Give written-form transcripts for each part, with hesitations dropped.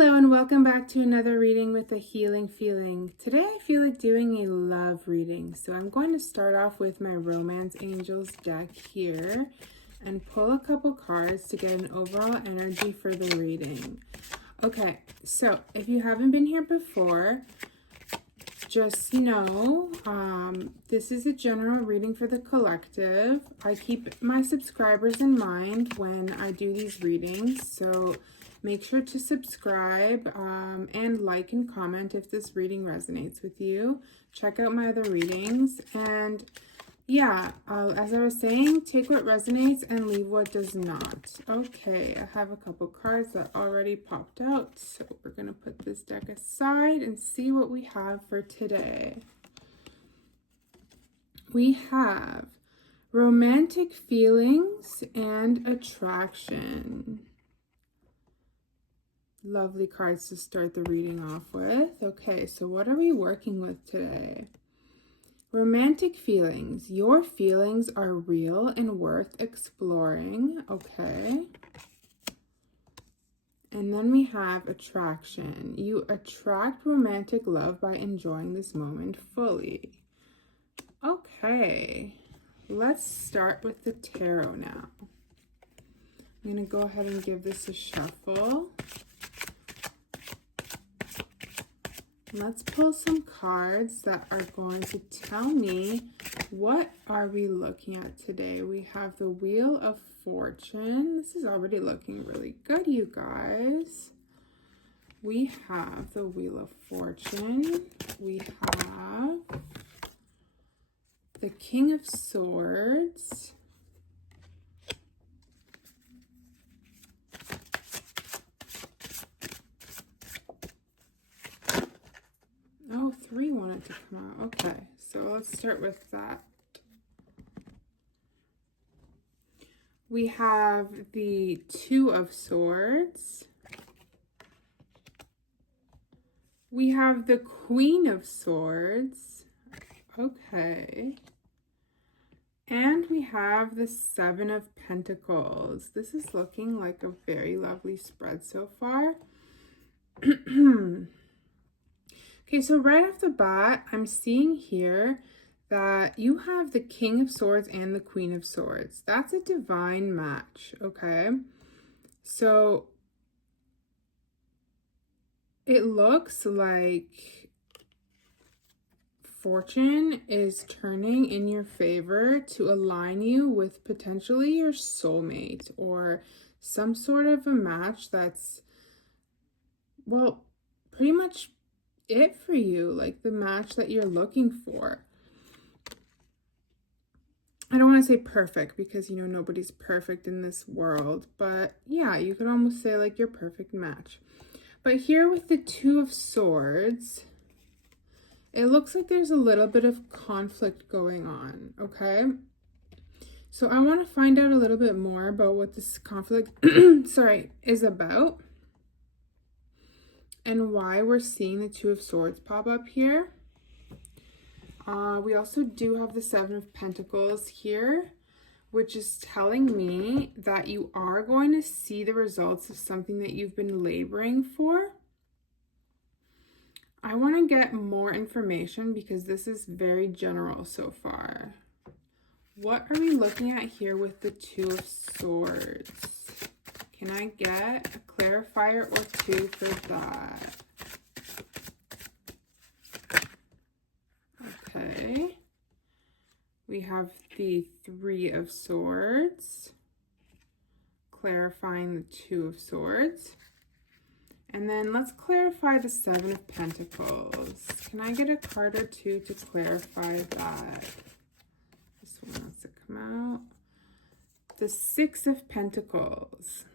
Hello and welcome back to another reading with a healing feeling. Today I feel like doing a love reading. So I'm going to start off with my Romance Angels deck here and pull a couple cards to get an overall energy for the reading. Okay, so if you haven't been here before, just know this is a general reading for the collective. I keep my subscribers in mind when I do these readings, so make sure to subscribe and like and comment if this reading resonates with you. Check out my other readings. And yeah, as I was saying, take what resonates and leave what does not. Okay, I have a couple cards that already popped out. So we're going to put this deck aside and see what we have for today. We have romantic feelings and attraction. Lovely cards to start the reading off with. Okay, so what are we working with today? Romantic feelings. Your feelings are real and worth exploring. Okay. And then we have attraction. You attract romantic love by enjoying this moment fully. Okay. Let's start with the tarot now. I'm going to go ahead and give this a shuffle. Let's pull some cards that are going to tell me what are we looking at today. We have the Wheel of Fortune. This is already looking really good, you guys. We have the Wheel of Fortune. We have the King of Swords. Oh, 3 wanted to come out. Okay, so let's start with that. We have the Two of Swords. We have the Queen of Swords. Okay. And we have the Seven of Pentacles. This is looking like a very lovely spread so far. Okay, so right off the bat, I'm seeing here that you have the King of Swords and the Queen of Swords. That's a divine match, okay? So it looks like fortune is turning in your favor to align you with potentially your soulmate or some sort of a match that's, well, pretty much it for you, like the match that you're looking for. I don't want to say perfect because, you know, nobody's perfect in this world, but yeah, you could almost say like your perfect match. But here with the Two of Swords, it looks like there's a little bit of conflict going on, okay? So I want to find out a little bit more about what this conflict, is about and why we're seeing the Two of Swords pop up here. We also do have the Seven of Pentacles here, which is telling me that you are going to see the results of something that you've been laboring for. I want to get more information because this is very general so far. What are we looking at here with the Two of Swords? Can I get a clarifier or two for that? Okay. We have the Three of Swords, clarifying the Two of Swords. And then let's clarify the Seven of Pentacles. Can I get a card or two to clarify that? This one wants to come out. The Six of Pentacles.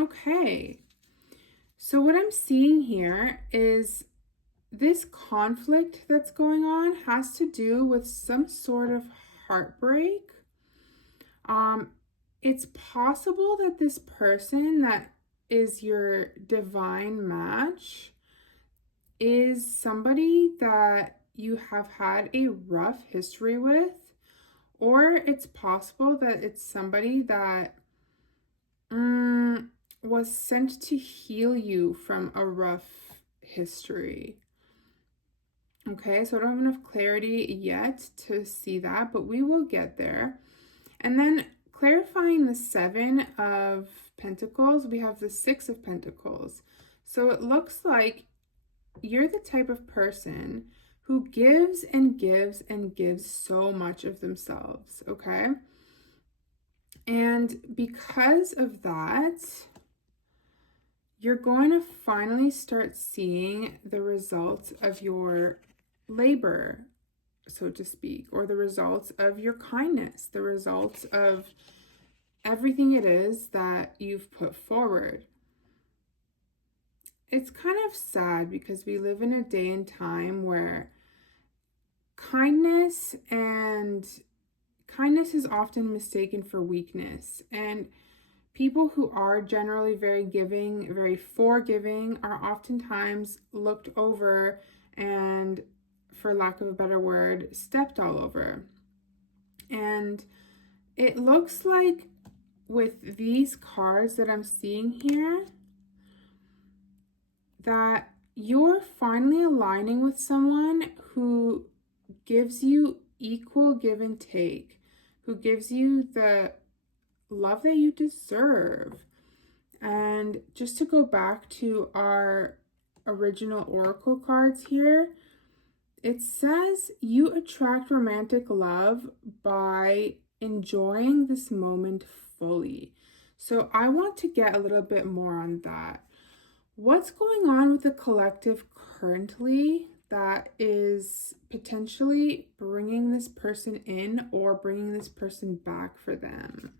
Okay. So what I'm seeing here is this conflict that's going on has to do with some sort of heartbreak. It's possible that this person that is your divine match is somebody that you have had a rough history with, or it's possible that it's somebody that was sent to heal you from a rough history. Okay, so I don't have enough clarity yet to see that, but we will get there. And then clarifying the 7 of Pentacles, we have the 6 of Pentacles. So it looks like you're the type of person who gives and gives and gives so much of themselves, okay? And because of that, you're going to finally start seeing the results of your labor, so to speak, or the results of your kindness, the results of everything it is that you've put forward. It's kind of sad because we live in a day and time where kindness is often mistaken for weakness, and people who are generally very giving, very forgiving, are oftentimes looked over and, for lack of a better word, stepped all over. And it looks like with these cards that I'm seeing here, that you're finally aligning with someone who gives you equal give and take, who gives you the love that you deserve. And just to go back to our original oracle cards here, it says you attract romantic love by enjoying this moment fully. So I want to get a little bit more on that. What's going on with the collective currently that is potentially bringing this person in or bringing this person back for them?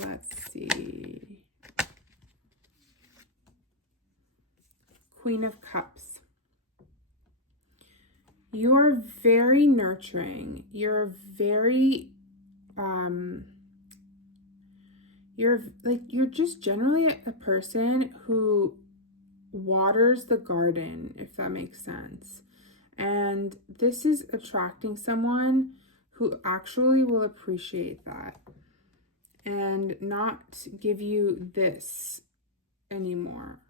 Let's see. Queen of Cups. You're very nurturing. You're just generally a person who waters the garden, if that makes sense. And this is attracting someone who actually will appreciate that and not give you this anymore.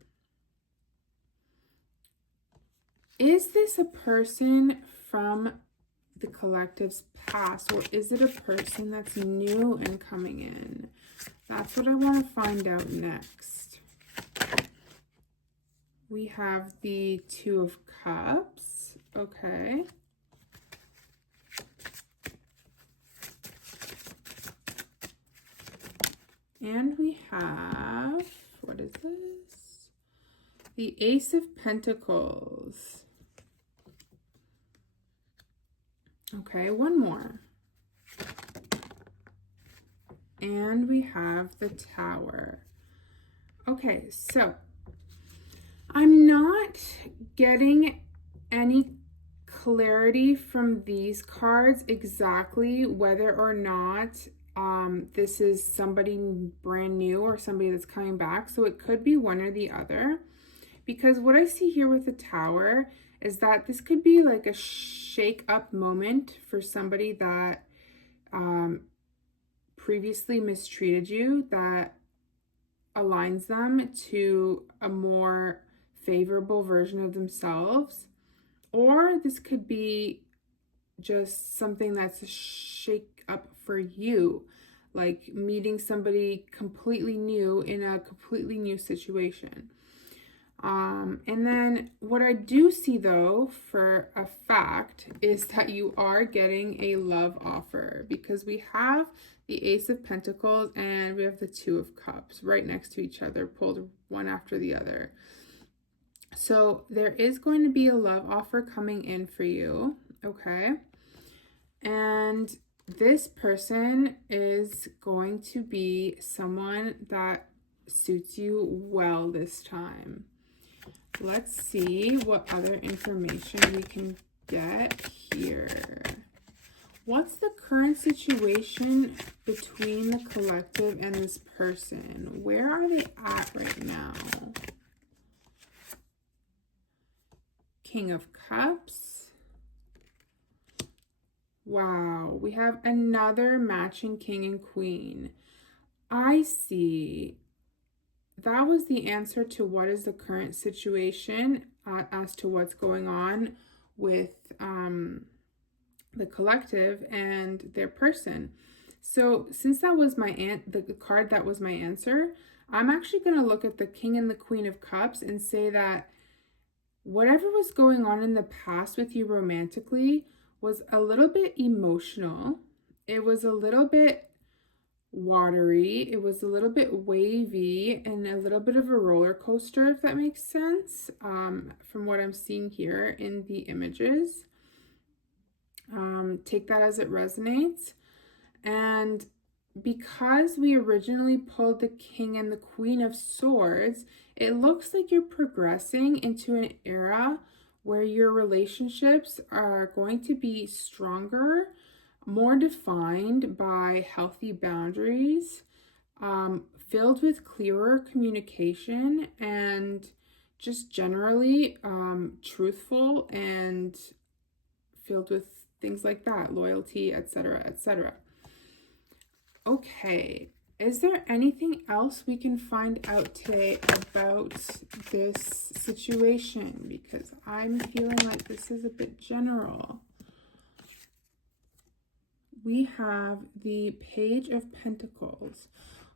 Is this a person from the collective's past, or is it a person that's new and coming in? That's what I want to find out next. We have the Two of Cups. Okay. And we have, what is this? The Ace of Pentacles. Okay, one more. And we have the Tower. Okay, so I'm not getting any clarity from these cards exactly whether or not this is somebody brand new or somebody that's coming back. So it could be one or the other. Because what I see here with the Tower is that this could be like a shake-up moment for somebody that previously mistreated you, that aligns them to a more favorable version of themselves. Or this could be just something that's a shake-up for you, like meeting somebody completely new in a completely new situation. And then what I do see though for a fact is that you are getting a love offer, because we have the Ace of Pentacles and we have the Two of Cups right next to each other, pulled one after the other. So there is going to be a love offer coming in for you, okay? And this person is going to be someone that suits you well this time. Let's see what other information we can get here. What's the current situation between the collective and this person? Where are they at right now? King of Cups. Wow, we have another matching king and queen. I see. That was the answer to what is the current situation as to what's going on with the collective and their person. So since that was the card that was my answer, I'm actually going to look at the King and the Queen of Cups and say that whatever was going on in the past with you romantically was a little bit emotional. It was a little bit watery. It was a little bit wavy and a little bit of a roller coaster, if that makes sense, from what I'm seeing here in the images. Take that as it resonates. And because we originally pulled the King and the Queen of Swords, it looks like you're progressing into an era where your relationships are going to be stronger, more defined by healthy boundaries, filled with clearer communication, and just generally truthful and filled with things like that, loyalty, etc., etc. Okay, is there anything else we can find out today about this situation? Because I'm feeling like this is a bit general. We have the Page of Pentacles.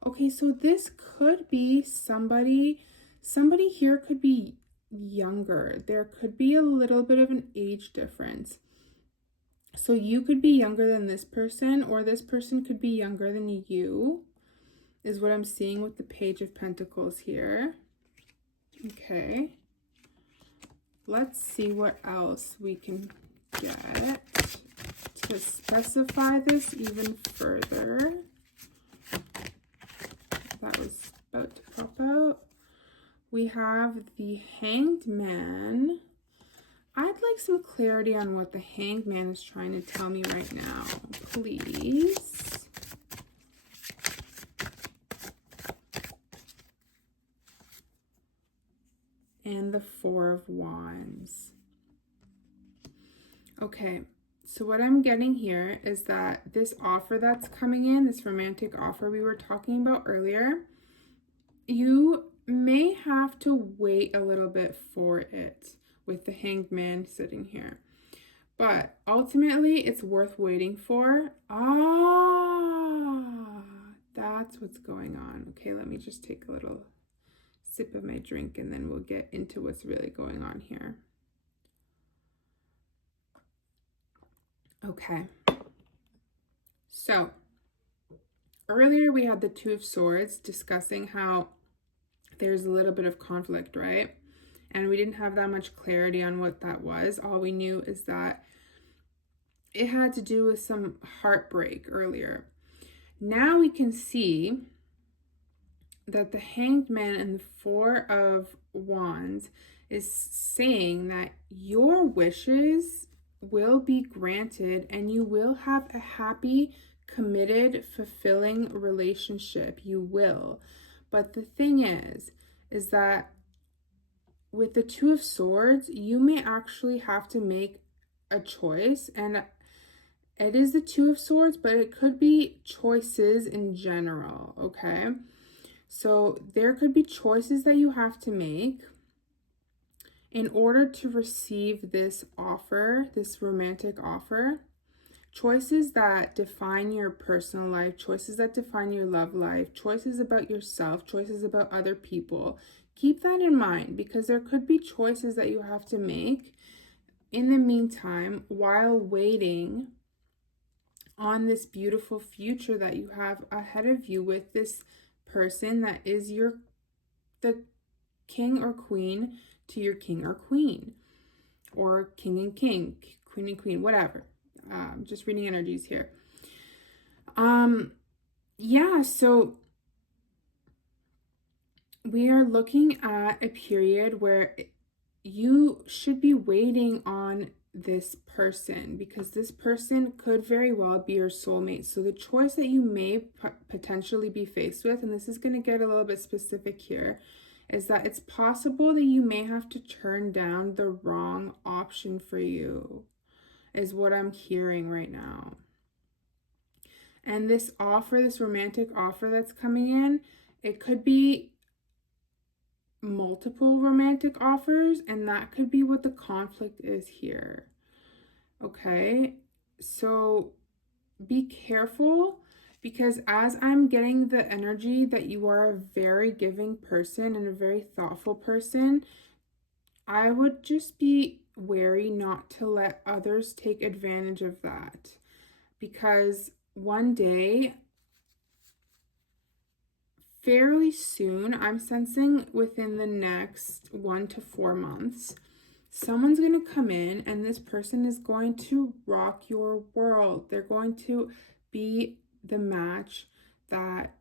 Okay, so this could be somebody here could be younger. There could be a little bit of an age difference. So you could be younger than this person, or this person could be younger than you, is what I'm seeing with the Page of Pentacles here. Okay. Let's see what else we can get to specify this even further. That was about to pop out. We have the Hanged Man. I'd like some clarity on what the Hanged Man is trying to tell me right now, please. And the Four of Wands. Okay, so what I'm getting here is that this offer that's coming in, this romantic offer we were talking about earlier, you may have to wait a little bit for it with the Hanged Man sitting here. But ultimately, it's worth waiting for. That's what's going on. Okay, let me just take a little sip of my drink and then we'll get into what's really going on here. Okay. So, earlier we had the Two of Swords discussing how there's a little bit of conflict, right? And we didn't have that much clarity on what that was. All we knew is that it had to do with some heartbreak earlier. Now we can see that the Hanged Man and the Four of Wands is saying that your wishes will be granted and you will have a happy, committed, fulfilling relationship. You will. But the thing is that with the Two of Swords, you may actually have to make a choice, and it is the Two of Swords, but it could be choices in general, okay? So there could be choices that you have to make in order to receive this offer, this romantic offer. Choices that define your personal life, choices that define your love life, choices about yourself, choices about other people. Keep that in mind, because there could be choices that you have to make in the meantime while waiting on this beautiful future that you have ahead of you with this person that is the king or queen to your king or queen, or king and king, queen and queen, whatever. Just reading energies here. Yeah, so we are looking at a period where you should be waiting on this person, because this person could very well be your soulmate. So the choice that you may potentially be faced with, and this is going to get a little bit specific here, is that it's possible that you may have to turn down the wrong option for you. is what I'm hearing right now. And this offer, this romantic offer that's coming in, it could be multiple romantic offers, and that could be what the conflict is here. Okay, so be careful, because as I'm getting the energy that you are a very giving person and a very thoughtful person, I would just be wary not to let others take advantage of that, because one day, fairly soon, I'm sensing within the next 1 to 4 months, someone's going to come in and this person is going to rock your world. They're going to be the match that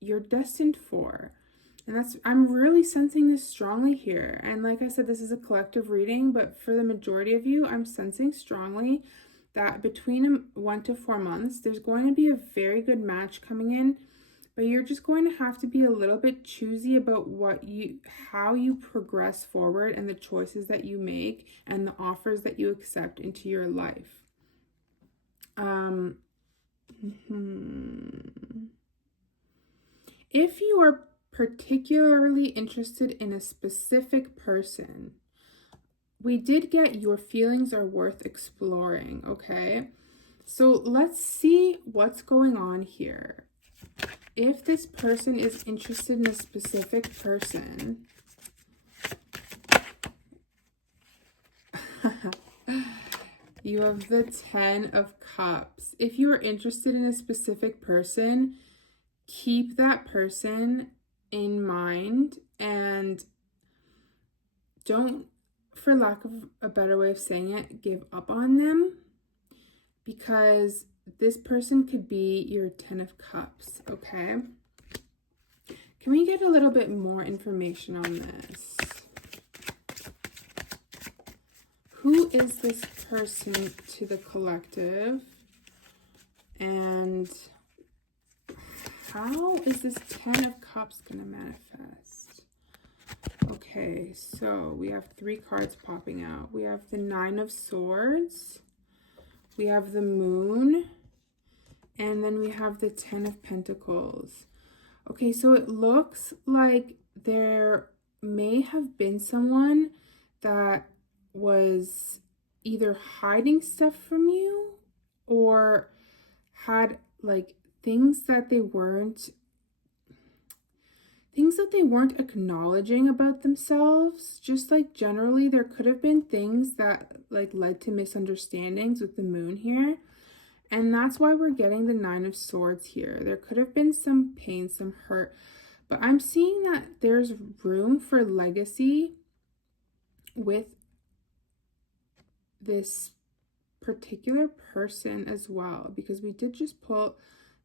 you're destined for. And I'm really sensing this strongly here. And like I said, this is a collective reading, but for the majority of you, I'm sensing strongly that between 1 to 4 months, there's going to be a very good match coming in, but you're just going to have to be a little bit choosy about how you progress forward and the choices that you make and the offers that you accept into your life. If you are particularly interested in a specific person, we did get your feelings are worth exploring, okay? So let's see what's going on here. If this person is interested in a specific person, you have the 10 of Cups. If you are interested in a specific person, keep that person in mind and don't, for lack of a better way of saying it, give up on them, because this person could be your 10 of Cups, okay? Can we get a little bit more information on this? Who is this person to the collective? And how is this 10 of Cups going to manifest? Okay, so we have 3 cards popping out. We have the 9 of Swords. We have the Moon. And then we have the 10 of Pentacles. Okay, so it looks like there may have been someone that was either hiding stuff from you or had like things that they weren't acknowledging about themselves. Just like generally, there could have been things that like led to misunderstandings with the Moon here. And that's why we're getting the 9 of Swords here. There could have been some pain, some hurt, but I'm seeing that there's room for legacy with this particular person as well, because we did just pull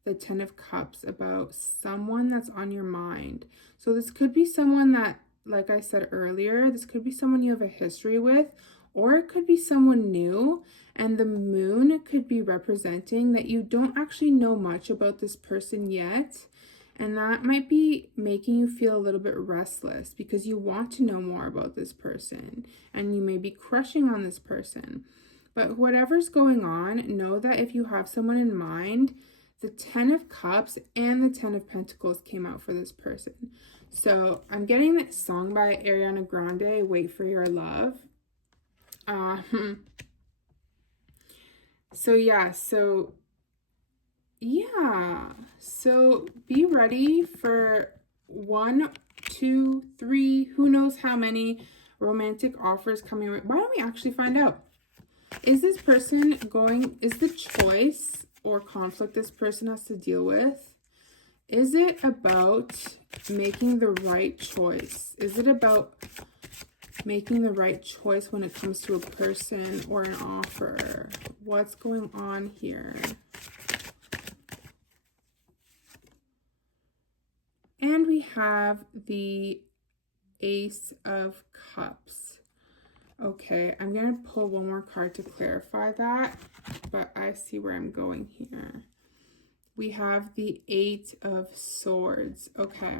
the 10 of Cups about someone that's on your mind. So this could be someone that, like I said earlier, this could be someone you have a history with, or it could be someone new, and the Moon could be representing that you don't actually know much about this person yet, and that might be making you feel a little bit restless because you want to know more about this person, and you may be crushing on this person. But whatever's going on, know that if you have someone in mind, the 10 of Cups and the 10 of Pentacles came out for this person. So I'm getting that song by Ariana Grande, Wait for Your Love. So be ready for 1, 2, 3, who knows how many romantic offers coming. Why don't we actually find out? Is this person is the choice or conflict this person has to deal with, is it about making the right choice? Is it about making the right choice when it comes to a person or an offer? What's going on here? And we have the Ace of Cups. Okay, I'm going to pull one more card to clarify that, but I see where I'm going here. We have the 8 of Swords. Okay.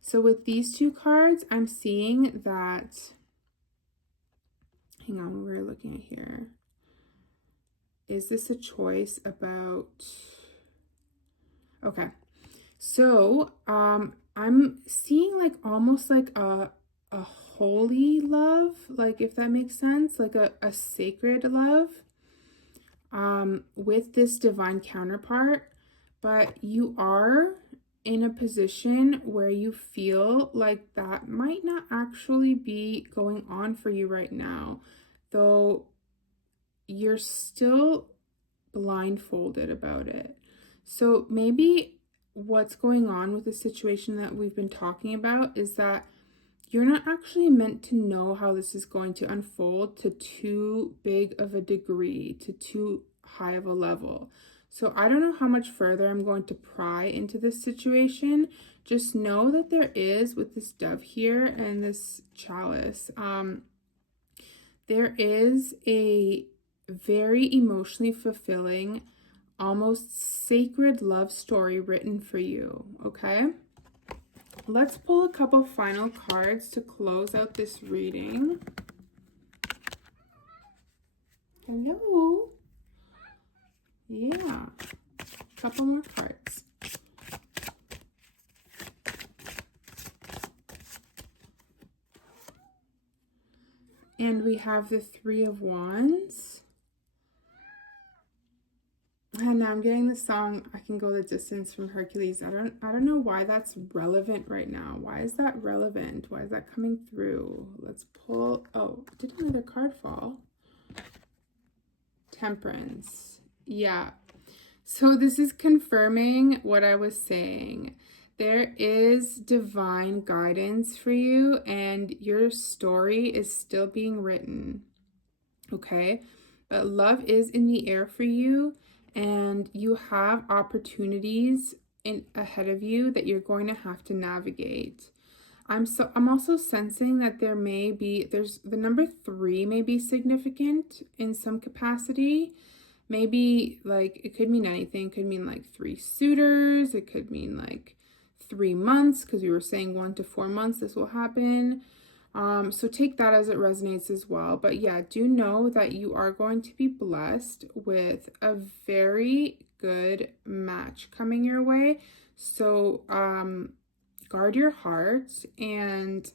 So with these 2 cards, I'm seeing that hang on, we're looking at here. Is this a choice about, okay. So, I'm seeing like almost like a holy love, like if that makes sense, like a sacred love, with this divine counterpart, but you are in a position where you feel like that might not actually be going on for you right now, though you're still blindfolded about it. So maybe what's going on with the situation that we've been talking about is that you're not actually meant to know how this is going to unfold to too big of a degree, to too high of a level. So I don't know how much further I'm going to pry into this situation. Just know that there is, with this dove here and this chalice, there is a very emotionally fulfilling, almost sacred love story written for you, okay? Let's pull a couple final cards to close out this reading. Hello? Yeah, a couple more cards. And we have the Three of Wands. And now I'm getting the song I Can Go the Distance from Hercules. I don't know why that's relevant right now. Why is that relevant? Why is that coming through? Let's pull. Oh, did another card fall? Temperance. Yeah. So this is confirming what I was saying. There is divine guidance for you, and your story is still being written. Okay? But love is in the air for you, and you have opportunities ahead of you that you're going to have to navigate. I'm also sensing that there's the number 3 may be significant in some capacity. Maybe like it could mean anything. It could mean like 3 suitors. It could mean like 3 months, because we were saying 1 to 4 months this will happen. So take that as it resonates as well. But yeah, do know that you are going to be blessed with a very good match coming your way. So guard your heart and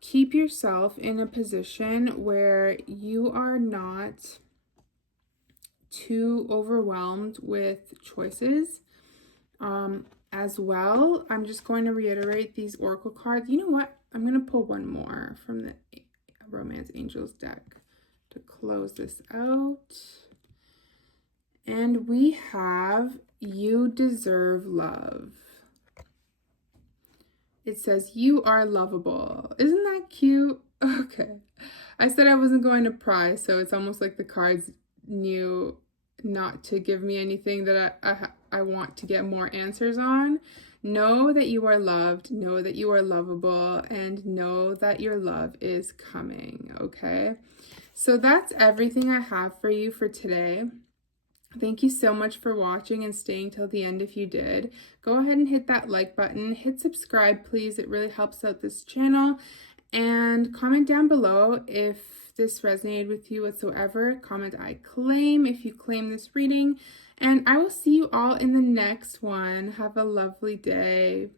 keep yourself in a position where you are not too overwhelmed with choices. As well, I'm just going to reiterate these oracle cards. You know what? I'm going to pull one more from the Romance Angels deck to close this out. And we have You Deserve Love. It says, you are lovable. Isn't that cute? Okay. I said I wasn't going to pry, so it's almost like the cards knew not to give me anything that I want to get more answers on. Know that you are loved, know that you are lovable, and know that your love is coming, okay? So that's everything I have for you for today. Thank you so much for watching and staying till the end if you did. Go ahead and hit that like button. Hit subscribe, please. It really helps out this channel. And comment down below if this resonated with you whatsoever. Comment I claim if you claim this reading. And I will see you all in the next one. Have a lovely day.